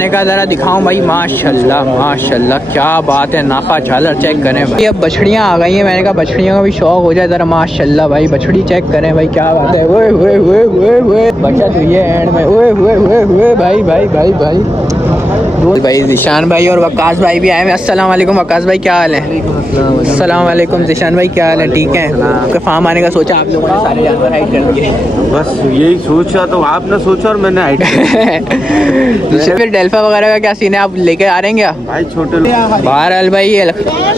मैंने कहा ज़रा दिखाऊं भाई, माशाल्लाह माशाल्लाह क्या बात है। नापा झालर चेक करें भाई। अब बछड़ियाँ आ गई हैं, मैंने कहा बछड़ियों का भी शौक हो जाए ज़रा। माशाल्लाह भाई बछड़ी चेक करें भाई, क्या बात है। ओए ओए ओए ओए ओए बचत हुई है एंड में। ओए ओए ओए ओए भाई भाई भाई भाई भाई ज़िशान भाई और वकास भाई भी आए हैं। अस्सलाम वालेकुम वकास भाई, क्या हाल है? अस्सलाम वालेकुम ज़िशान भाई, क्या हाल है? ठीक है। आपका फार्म आने का सोचा आप लोगों ने, सारे जानवर हाइड कर दिए? बस यही सोचा, तो आपने सोचा और मैंने हाइड किया। फिर डेल्फा वगैरह का क्या सीन है, आप लेके आ रहे हैं क्या? भाई छोटे बहरहाल भाई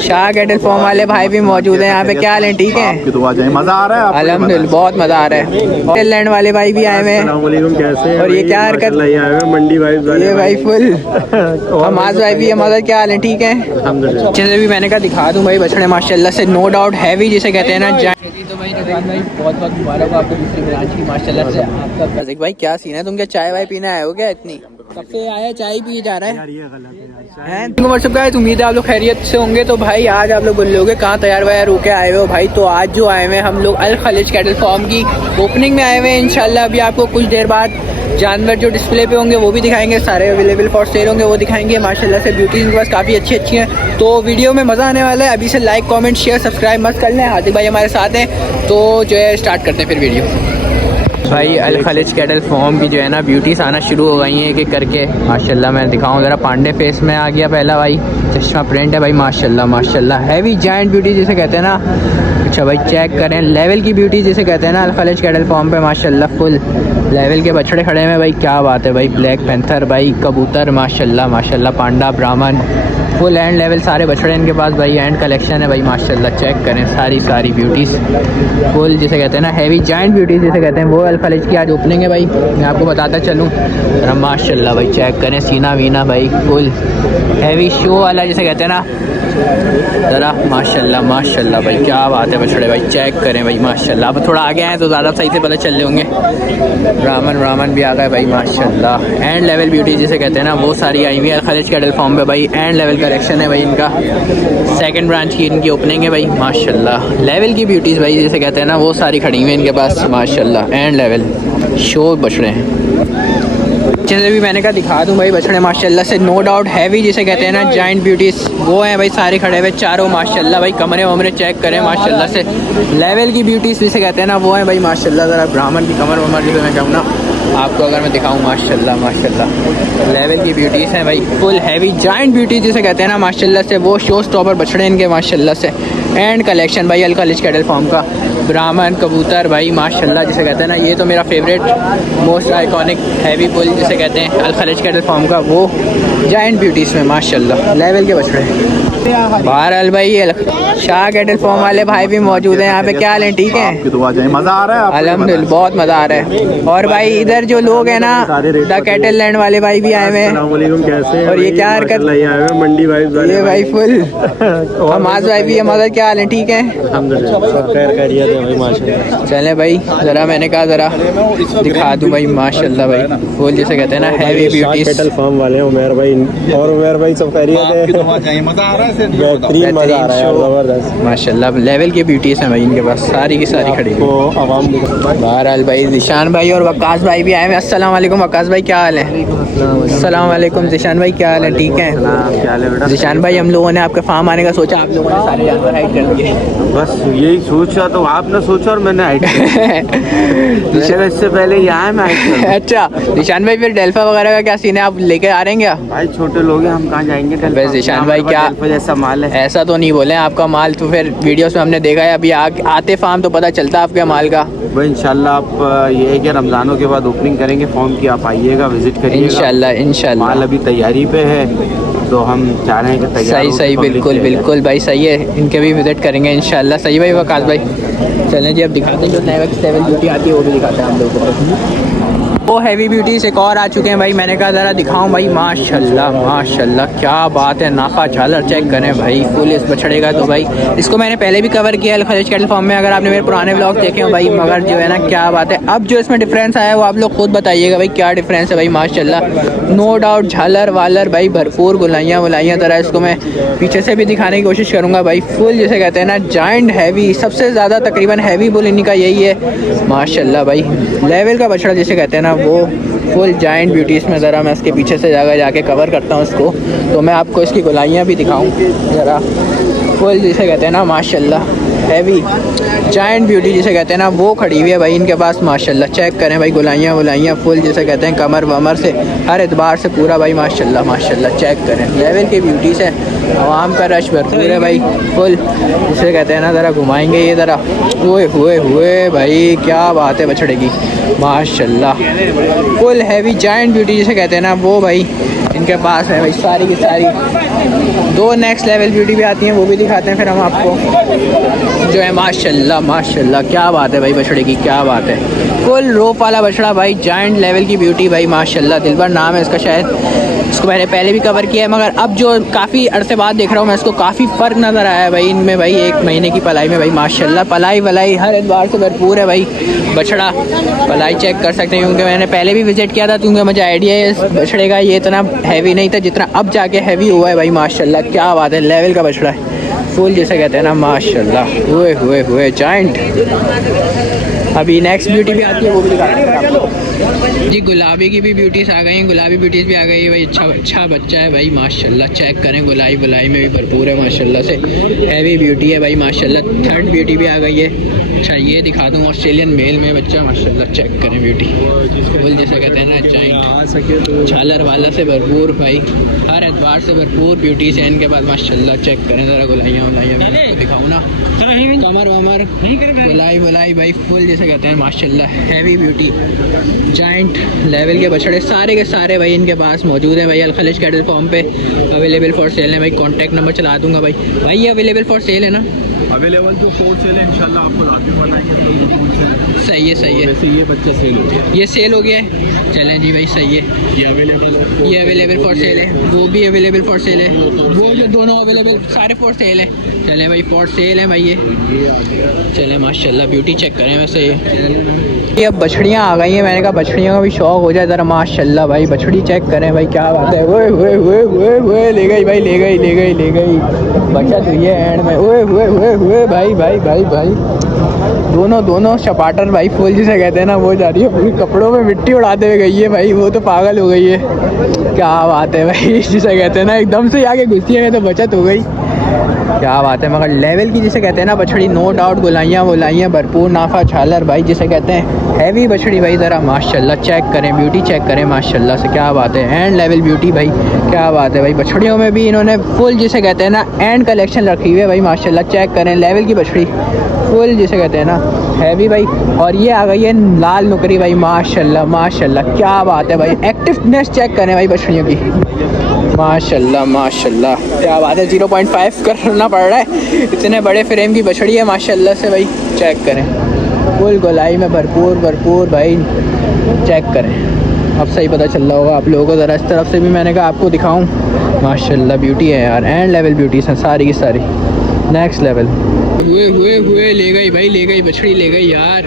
शाह कैटल फार्म वाले भाई भी मौजूद हैं यहाँ पे। क्या हाल है? ठीक है, मजा आ रहा है? अल्हम्दुलिल्लाह बहुत मजा आ रहा है। लैंड वाले भाई भी आए हुए हैं। कैसे? और ये क्या हरकत, मंडी भाई, ये भाई फुल हमाज भाई भी हमारा। क्या हाल है? ठीक है। अच्छे से भी मैंने कहा दिखा दूं भाई बछड़े माशाल्लाह से, नो डाउट हैवी जिसे कहते हैं ना। तो भाई रज़वान भाई बहुत बहुत मुबारक हो आपको दूसरी ब्रांच की माशाल्लाह से। आपका भाई क्या सीन है, तुम क्या चाय वाय पीने आए हो क्या? इतनी कब से आया चाय पिए जा रहा है? उम्मीद है आप लोग खैरियत से होंगे। तो भाई आज आप लोग बोल लोगे कहाँ तैयार वैयार होके आए हुए हो भाई? तो आज जो आए हुए हैं हम लोग अल खलीज कैटल फार्म की ओपनिंग में आए हुए हैं। इंशाल्लाह अभी आपको कुछ देर बाद जानवर जो डिस्प्ले पे होंगे वो भी दिखाएंगे, सारे अवेलेबल फॉर सेल होंगे वो दिखाएंगे। माशाल्लाह से ब्यूटी इनके पास काफ़ी अच्छी अच्छी हैं। तो वीडियो में मज़ा आने वाला है। अभी से लाइक कमेंट शेयर सब्सक्राइब मत कर लें। हार्दिक भाई हमारे साथ हैं, तो जो है स्टार्ट करते हैं फिर वीडियो। भाई अल खलीज कैटल फार्म की जो है ना ब्यूटीज आना शुरू हो गई हैं एक एक करके। माशाल्लाह मैं दिखाऊं ज़रा, पांडे फेस में आ गया पहला भाई, चश्मा प्रिंट है भाई माशाल्लाह माशाल्लाह। हैवी जायंट ब्यूटी जिसे कहते हैं ना। अच्छा भाई चेक करें, लेवल की ब्यूटी जिसे कहते हैं ना अल खलीज कैटल फार्म पे माशाल्लाह फुल लेवल के बछड़े खड़े हैं भाई। क्या बात है भाई, ब्लैक पैंथर भाई, कबूतर माशाल्लाह माशाल्लाह, पांडा ब्राह्मण, फुल एंड लेवल सारे बछड़े इनके पास भाई। एंड कलेक्शन है भाई माशाल्लाह, चेक करें सारी ब्यूटीज़ फुल जिसे कहते हैं ना हैवी जायंट ब्यूटीज़ जिसे कहते हैं। वो अल खलीज की आज ओपनिंग है भाई, मैं आपको बताता चलूँ माशाल्लाह भाई। चेक करें सीना वीना भाई फुल हैवी शो वाला जिसे कहते हैं ना ज़रा। माशाल्लाह माशाल्लाह भाई क्या बात है बछड़े भाई, चेक करें भाई माशाल्लाह। अब थोड़ा आगे आए तो ज़्यादा सही से पता चल रहे होंगे। ब्राह्मण भी आ गए भाई माशाल्लाह। एंड लेवल ब्यूटी जिसे कहते हैं ना वो सारी आई हुई है खलीज कैटल फार्म पे भाई। एंड लेवल कलेक्शन है भाई इनका, सेकंड ब्रांच की इनकी ओपनिंग है भाई माशाल्लाह। लेवल की ब्यूटीज़ भाई जिसे कहते हैं ना वो सारी खड़ी हुई हैं इनके पास माशाल्लाह। एंड लेवल शो बछड़े हैं। अच्छे से भी मैंने कहा दिखा दूं भाई बछड़े माशाल्लाह से, नो डाउट हैवी जिसे कहते हैं ना जायंट ब्यूटीज़ वो हैं भाई सारे खड़े हुए चारों माशाल्लाह भाई। कमरे वमरे चेक करें माशाल्लाह से, लेवल की ब्यूटीज़ जिसे कहते हैं ना वो हैं भाई माशाल्लाह। ज़रा ब्राह्मण की कमर वमर जिसे मैं कहूँ ना आपको अगर मैं दिखाऊँ माशाल्लाह माशाल्लाह लेवल की ब्यूटीज़ हैं भाई। फुल हैवी जायंट ब्यूटी जिसे कहते हैं ना माशाल्लाह से, वो शो स्टॉपर बछड़े इनके माशाल्लाह से। एंड कलेक्शन भाई अल खलीज कैटल फार्म का, ब्राह्मण कबूतर भाई माशाल्लाह जिसे कहते हैं ना। ये तो मेरा favourite most iconic heavy bull जिसे कहते हैं अल खलीज कैटल फार्म का, वो जायंट ब्यूटीज़ में माशाल्लाह लेवल के बछड़े। बहरहाल भाई शाह कैटल फार्म वाले भाई भी मौजूद हैं यहाँ पे। क्या हाल है? ठीक है, मजा आ रहा है? अल्हम्दुलिल्लाह बहुत मज़ा आ रहा है। और भाई इधर जो लोग हैं ना द कैटल लैंड वाले भाई भी आए हुए हैं। कैसे? और ये क्या हरकत, मंडी भाई, ये भाई फुल हमाज भाई भी हमारा। क्या हाल है? ठीक है, चले भाई ज़रा मैंने कहा ज़रा दिखा दूं भाई माशाल्लाह भाई फुल जिसे कहते हैं ना हैवी ब्यूटी कैटल फार्म वाले उमेर भाई और उमेर भाई सब खैरियत है? मजा आ रहा है, बेहतरीन मजा आ रहा है जबरदस्त माशाल्लाह। लेवल की ब्यूटीज़ हैं भाई इनके पास सारी की सारी खड़ी तो आवाम। बहरहाल भाई ज़िशान भाई और वकास भाई भी आए हैं। अस्सलाम वालेकुम वकास भाई, क्या हाल है? अस्सलाम वालेकुम ज़िशान भाई, क्या हाल है? ठीक है। ज़िशान भाई हम लोगों ने आपके फार्म आने का सोचा, आप लोगों ने सारे जानवर हाइड कर दिए। बस यही सोचा, तो आपने सोचा और मैंने हाइड किया। इससे पहले यहाँ मैं हाइड। अच्छा ज़िशान भाई फिर डेल्फा वगैरह का क्या सीन है, आप लेके आ रहे हैं क्या? भाई छोटे लोग हैं, हम कहाँ जाएंगे? बस ज़िशान भाई क्या जैसा माल है ऐसा तो नहीं बोले आपका माल तो फिर वीडियोस में हमने देखा है। अभी आते फार्म तो पता चलता है आपके माल का। भाई इंशाल्लाह आप ये है कि रमज़ानों के बाद ओपनिंग करेंगे फॉर्म की, आप आइएगा विजिट करिएगा इंशाल्लाह। माल अभी तैयारी पे है, तो हम चाह रहे हैं कि सही बिल्कुल भाई सही है। इनके भी विजिट करेंगे इंशाल्लाह। सही भाई वकास भाई, चलें जी अब दिखाते हैं जो नेक्स्ट लेवल ब्यूटी आती है वो भी दिखाते हैं हम लोगों को। वो हैवी ब्यूटीज़ एक और आ चुके हैं भाई, मैंने कहा ज़रा दिखाऊं भाई माशाल्लाह माशाल्लाह क्या बात है। नापा झालर चेक करें भाई फुल इस बछड़े का। तो भाई इसको मैंने पहले भी कवर किया है खलीज कैटल फार्म में, अगर आपने मेरे पुराने व्लॉग देखे हो भाई। मगर जो है ना क्या बात है, अब जो इसमें डिफरेंस आया है वो आप लोग खुद बताइएगा भाई क्या डिफरेंस है भाई माशाल्लाह। नो डाउट झालर वालर भाई भरपूर, गुलाइयाँ तरह इसको मैं पीछे से भी दिखाने की कोशिश करूँगा भाई। फुल जिसे कहते हैं ना जायंट हैवी, सबसे ज़्यादा तकरीबन हैवी बुल इन्हीं का यही है माशाल्लाह भाई। लेवल का बछड़ा जिसे कहते हैं ना वो फुल जाइंट ब्यूटी। इसमें ज़रा मैं इसके पीछे से जगह जाके कवर करता हूँ इसको, तो मैं आपको इसकी गोलाइयाँ भी दिखाऊँ ज़रा। फुल जिसे कहते हैं ना माशाल्लाह हैवी जाइंट ब्यूटी जिसे कहते हैं ना, वो खड़ी हुई है भाई इनके पास माशाल्लाह। चेक करें भाई गोलाइयाँ फुल जिसे कहते हैं, कमर वमर से हर एतबार से पूरा भाई माशाल्लाह माशाल्लाह। चेक करें लेवल की ब्यूटीज़ है, आवाम का रश भरपूर है भाई फुल जिसे कहते हैं ना। ज़रा घुमाएंगे ये ज़रा, ओए हुए भाई क्या बात है बछड़े की माशाल्लाह। फुल हैवी जाइंट ब्यूटी जिसे कहते हैं ना, वो भाई इनके पास है भाई सारी की सारी। दो नेक्स्ट लेवल ब्यूटी भी आती हैं, वो भी दिखाते हैं फिर हम आपको, जो है माशाल्लाह माशाल्लाह। क्या बात है भाई बछड़े की, क्या बात है। फुल रोप वाला बछड़ा भाई, जाइंट लेवल की ब्यूटी भाई माशाल्लाह। दिलबर नाम है इसका शायद, इसको मैंने पहले भी कवर किया है, मगर अब जो काफ़ी अरसे बाद देख रहा हूँ मैं इसको, काफ़ी फ़र्क नज़र आया है भाई इनमें भाई। 1 महीने की पलाई में भाई माशाल्लाह, पलाई वलाई हर एतबार से भरपूर है भाई बछड़ा। पलाई चेक कर सकते हैं, क्योंकि मैंने पहले भी विज़िट किया था, क्योंकि मुझे आइडिया है इस बछड़े का। ये इतना हैवी नहीं था जितना अब जाके हैवी हुआ है भाई माशाल्लाह। क्या बात है, लेवल का बछड़ा है फुल जिसे कहते हैं ना माशाल्लाह। हुए जाइंट। अभी नेक्स्ट ब्यूटी भी आती है, वो भी दिखा रहे हैं आपको जी। गुलाबी की भी ब्यूटीज़ आ गई हैं, गुलाबी ब्यूटीज़ भी आ गई है भाई। अच्छा बच्चा है भाई माशाल्लाह। चेक करें गुलाई बुलाई में भी भरपूर है माशाल्लाह से, हैवी ब्यूटी है भाई माशाल्लाह। थर्ड ब्यूटी भी आ गई है। अच्छा ये दिखा दूँ ऑस्ट्रेलियन मेल में बच्चा माशाल्लाह। चेक करें ब्यूटी फुल जैसे कहते हैं ना, जाइंट झालर वाला से भरपूर भाई, हर एतबार से भरपूर ब्यूटीज़ है इनके पास माशाल्लाह। चेक करें ज़रा गुलाइयाँ दिखाऊँ ना, कमर वमर गुलाई बुलाई भाई फुल जैसे कहते हैं माशाल्लाह। हैवी ब्यूटी जाइंट लेवल के बछड़े सारे के सारे भाई इनके पास मौजूद है भाई। अल खलीज कैटल फार्म पे अवेलेबल फॉर सेल है भाई। कॉन्टैक्ट नंबर चला दूंगा भाई। भाई ये अवेलेबल फॉर सेल है ना? अवेलेबल जो फॉर सेल है इंशाल्लाह आपको रात में बताएंगे। सही है वैसे ये बच्चे सेल हो गया, ये सेल हो गया है। चलें जी भाई सही है, ये अवेलेबल फॉर सेल है, वो भी अवेलेबल फॉर सेल है, वो जो दोनों अवेलेबल सारे फॉर सेल है। चलें भाई फॉर सेल है भाई ये। चलें माशाल्लाह ब्यूटी चेक करें वैसे ये अब बछड़ियाँ आ गई हैं। मैंने कहा बछड़ियों का भी शौक हो जाए ज़रा माशाल्लाह भाई। बछड़ी चेक करें भाई, क्या बात है। ओए ले गई भाई, ले गई बच्चा तो ये एंड में। ओए भाई दोनों चपाटर भाई फुल जिसे कहते हैं ना, वो जा रही है पूरी कपड़ों में मिट्टी उड़ाते हुए गई है भाई। वो तो पागल हो गई है, क्या बात है भाई जिसे कहते हैं ना, एकदम से आके घुसती है तो बचत हो गई। क्या बात है, मगर लेवल की जिसे कहते हैं ना बछड़ी, नो डाउट गुलाइयाँ भरपूर, नाफा झालर भाई जिसे कहते हैं, हैवी बछड़ी भाई। ज़रा माशाल्लाह चेक करें ब्यूटी, चेक करें माशाल्लाह से, क्या बात है। एंड लेवल ब्यूटी भाई, क्या बात है भाई। बछड़ियों में भी इन्होंने फुल जिसे कहते हैं ना एंड कलेक्शन रखी हुई है भाई माशाल्लाह। चेक करें लेवल की बछड़ी फुल जिसे कहते हैं ना, हैवी भाई। और ये आ गई है लाल नुकरी भाई माशाल्लाह, क्या बात है भाई। एक्टिवनेस चेक करें भाई बछड़ियों की माशाल्लाह, क्या बात है। 0.5 करना पड़ रहा है, इतने बड़े फ्रेम की बछड़ी है माशाल्लाह से भाई। चेक करें फुल गोलाई में भरपूर भाई। चेक करें, अब सही पता चल रहा होगा आप लोगों को। ज़रा इस तरफ से भी मैंने कहा आपको दिखाऊं माशाल्लाह। ब्यूटी है यार, एंड लेवल ब्यूटीज़ हैं सारी की सारी, नेक्स्ट लेवल। हुए ले गई भाई, ले गई बछड़ी, ले गई यार।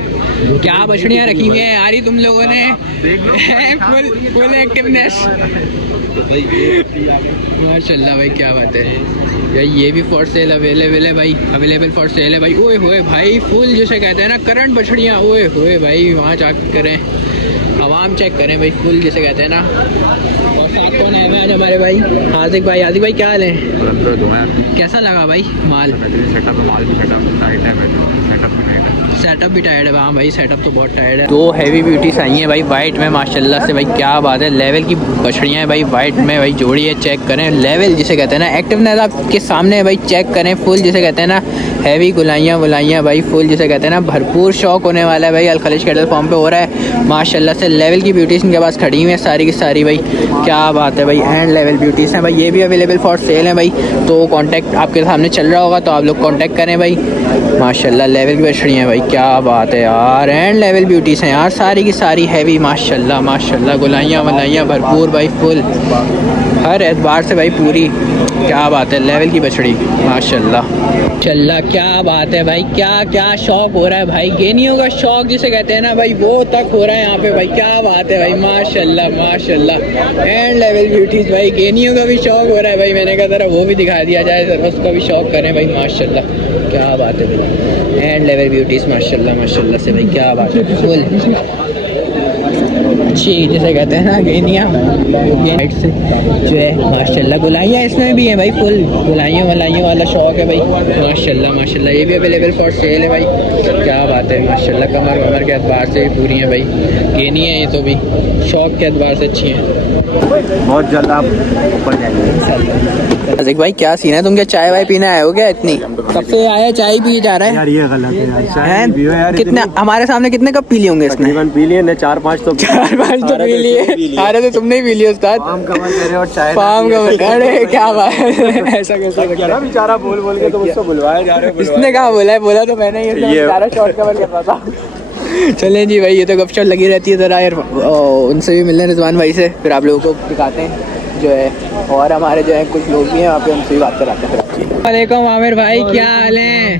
क्या बछड़ियाँ रखी हुई हैं यार ही तुम लोगों ने। फुल एक्टिवनेस माशाल्लाह भाई, क्या बात है यार। ये भी फॉर सेल अवेलेबल है भाई, अवेलेबल फॉर सेल है भाई। ओए भाई फुल जिसे कहते हैं ना करंट बछड़ियाँ। ओए भाई वहाँ जा करें, आवाम चेक करें भाई फुल जिसे कहते हैं ना। और साथ कौन है आज हमारे भाई हार्दिक भाई, क्या हाल है? कैसा लगा भाई माल? सेटअप भी टायर्ड है हाँ भाई, सेटअप तो बहुत टायर्ड है। 2 हैवी ब्यूटीज आई हैं भाई वाइट में माशाल्लाह से भाई, क्या बात है। लेवल की बछड़ियाँ हैं भाई, वाइट में भाई जोड़ी है। चेक करें लेवल जिसे कहते हैं ना, एक्टिवनेस आपके सामने है भाई। चेक करें फुल जिसे कहते हैं ना, हैवी गुलाइयाँ भाई फुल जिसे कहते हैं ना, भरपूर शौक होने वाला है भाई। अल खलीज कैटल फार्म पे हो रहा है माशाल्लाह से। लेवल की ब्यूटीज़ इनके पास खड़ी हुई हैं सारी की सारी भाई, क्या बात है भाई। एंड लेवल ब्यूटीज़ हैं भाई, ये भी अवेलेबल फॉर सेल है भाई। तो कॉन्टैक्ट आपके सामने चल रहा होगा, तो आप लोग कॉन्टैक्ट करें भाई माशाल्लाह। लेवल की बछड़ियाँ हैं भाई, क्या बात है यार। एंड लेवल ब्यूटीज़ हैं यार सारी की सारी, हैवी माशाल्लाह। गुलाइयाँ भरपूर भाई फुल, हर एतबार से भाई पूरी, क्या बात है। लेवल की बछड़ी माशाल्लाह। क्या बात है भाई, क्या शौक हो रहा है भाई। गेनियों का शौक जिसे कहते हैं ना भाई, वो तक हो रहा है यहाँ पे भाई, क्या बात है भाई माशाल्लाह। एंड लेवल ब्यूटीज भाई, गेनियों का भी शौक हो रहा है भाई। मैंने कहा जरा वो भी दिखा दिया जाए, जरा उसका भी शौक करें भाई माशाल्लाह, क्या बात है भाई। एंड लेवल ब्यूटीज माशाल्लाह से भाई, क्या बात है फुल। अच्छी जैसे कहते हैं ना गेनियाँ से जो है माशाल्लाह। गुलाइयाँ इसमें भी हैं भाई, फुल गुलाइयों वाला शौक है भाई। माशाल्लाह माशाल्लाह ये भी अवेलेबल फॉर सेल है भाई। क्या बात है माशाल्लाह, कमर वमर के एतबार से भी पूरी हैं भाई। गेनी है ये तो भी शौक के एतबार से अच्छी हैं। बहुत जल्द आप ऊपर जाएंगे। रज़ीक भाई क्या सीन है, तुम क्या चाय वाय पीने आए हो क्या? इतनी कब से आया चाय पिए जा रहा है यार ये गलत है यार, चाय पियो यार। कितने हमारे सामने कितने कप पी लिए होंगे इसने? तकरीबन पी लिए ने 4-5 तो 4-5 तो पी लिए। अरे तो तुमने ही पी लिए उस्ताद। फार्म कवर करे और चाय फार्म का अरे क्या बात है, ऐसा कैसे क्या ना बेचारा बोल के तो उसको बुलवाया जा रहा है। इसने कहा बोला है? बोला तो मैंने ये सारा शॉर्ट कवर कर रहा था। चलें जी भाई, ये तो गपशप लगी रहती है ज़रा यार। उनसे भी मिलने रिजवान भाई से, फिर आप लोगों को दिखाते हैं जो है। और हमारे जो है कुछ लोग भी हैं वहाँ पे, उनसे भी बात कराते हैं। वालेकुम आमिर भाई, क्या हाल है?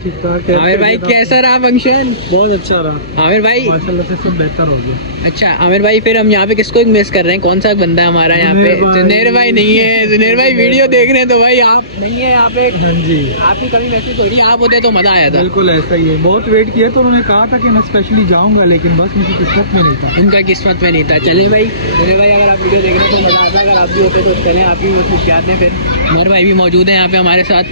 आमिर भाई कैसा रहा फंक्शन? बहुत अच्छा रहा आमिर भाई माशाल्लाह से, सब बेहतर हो गया। अच्छा आमिर भाई, फिर हम यहाँ पे किसको मिस कर रहे हैं? कौन सा बंदा है हमारा यहाँ पे? जुनेर भाई नहीं है। जुनेर भाई वीडियो देख रहे हैं तो भाई आप नहीं है यहाँ पे। जी आपकी कभी महसूस हो रही है? आप होते तो मजा आया था। बिल्कुल ऐसा ही है, बहुत वेट किया तो उन्होंने कहा था कि मैं स्पेशली जाऊंगा, लेकिन बस मुझे किस्मत में नहीं था। उनका किस्मत में नहीं था। चलिए भाई, जुनेर भाई अगर आप वीडियो देख रहे हैं तो मजा आता। अगर आप भी होते तो चलें, आप भी मसरूफियात हैं। फिर उमर भाई भी मौजूद हैं यहाँ पे हमारे साथ,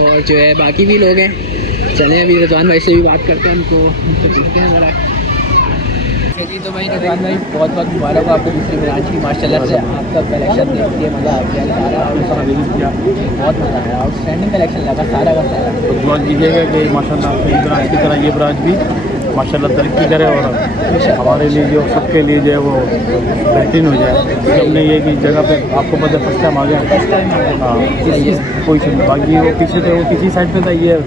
और जो है बाकी भी लोग हैं। चलें अभी रिजवान भाई से भी बात करते हैं, उनसे पूछते हैं ज़रा। जी तो भाई रिजवान भाई बहुत बहुत मुबारक हो आपको दूसरी ब्रांच की। माशाल्लाह से आपका कलेक्शन देख के मज़ा आ गया सारा, बहुत मज़ा आया। आउटस्टैंडिंग कलेक्शन लगा सारा का सारा। तो दुआ कीजिएगा कि माशाल्लाह आपकी ब्रांच की तरह ये ब्रांच भी माशाल्लाह तरक्की करे और हमारे लिए जो सबके लिए जो है वो बेहतरीन हो जाए। हमने ये कि जगह पे आपको पता फर्स्ट टाइम आ गया। हाँ कोई सुन बाकी वो पीछे थे, वो किसी साइड पे था, ये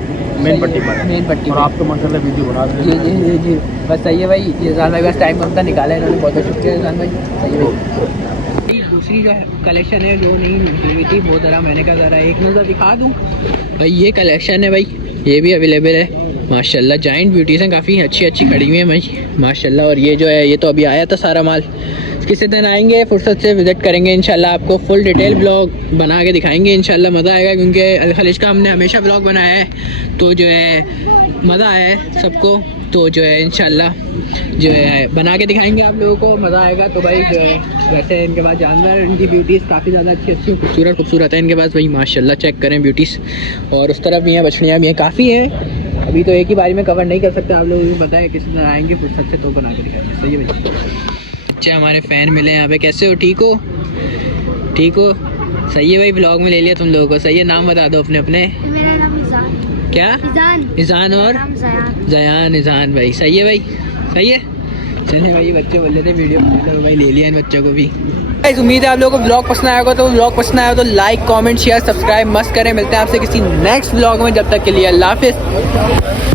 मेन पट्टी पर। और आप तो माशाल्लाह वीडियो बना रहे हैं। जी बस सही है भाई। रिजवान भाई बस टाइम कम था, निकाला है इन्होंने, बहुत बहुत शुक्रिया रिजवान भाई। सही है भाई। दूसरी जो कलेक्शन है जो नहीं निकली हुई थी, वो ज़रा मैंने कहा ज़रा एक नज़र दिखा दूँ भाई। ये कलेक्शन है भाई, ये भी अवेलेबल है माशाल्लाह। जाइंट ब्यूटीज़ हैं, काफ़ी अच्छी खड़ी हुई हैं भाई माशाल्लाह। और ये जो है ये तो अभी आया था सारा माल। किसी दिन आएंगे फुर्सत से विज़िट करेंगे इंशाल्लाह, आपको फुल डिटेल ब्लॉग बना के दिखाएंगे इंशाल्लाह। मज़ा आएगा क्योंकि अल खलीज का हमने हमेशा ब्लॉग बनाया है, तो जो है मज़ा आया है सबको। तो जो है इंशाल्लाह जो है बना के दिखाएंगे आप लोगों को, मज़ा आएगा। तो भाई जो है वैसे इनके पास जानवर, इनकी ब्यूटीज़ काफ़ी ज़्यादा अच्छी खूबसूरत है इनके पास भाई माशाल्लाह। चेक करें ब्यूटीज़। और उस तरफ भी हैं, बछड़ियाँ भी हैं, काफ़ी हैं। अभी तो एक ही बारी में कवर नहीं कर सकते, आप लोगों को पता है। किसी दिन आएंगे फुर्सत से तो बना के दिखाएंगे। सही है भाई। अच्छा हमारे फ़ैन मिले यहाँ पे, कैसे हो? ठीक हो? ठीक हो? सही है भाई, ब्लॉग में ले लिया तुम लोगों को। सही है, नाम बता दो अपने। मेरा नाम इज़ान। क्या? इज़ान और ज़यान। इज़ान भाई सही है भाई, सही है। चलिए भाई, बच्चे बोल रहे थे वीडियो बना लो भाई, ले लिया इन बच्चों को भी। उम्मीद है आप लोगों को ब्लॉग पसंद आया होगा। तो ब्लॉग पसंद आया हो तो लाइक कमेंट शेयर सब्सक्राइब मस्त करें। मिलते हैं आपसे किसी नेक्स्ट ब्लॉग में, जब तक के लिए अल्लाह हाफिज़।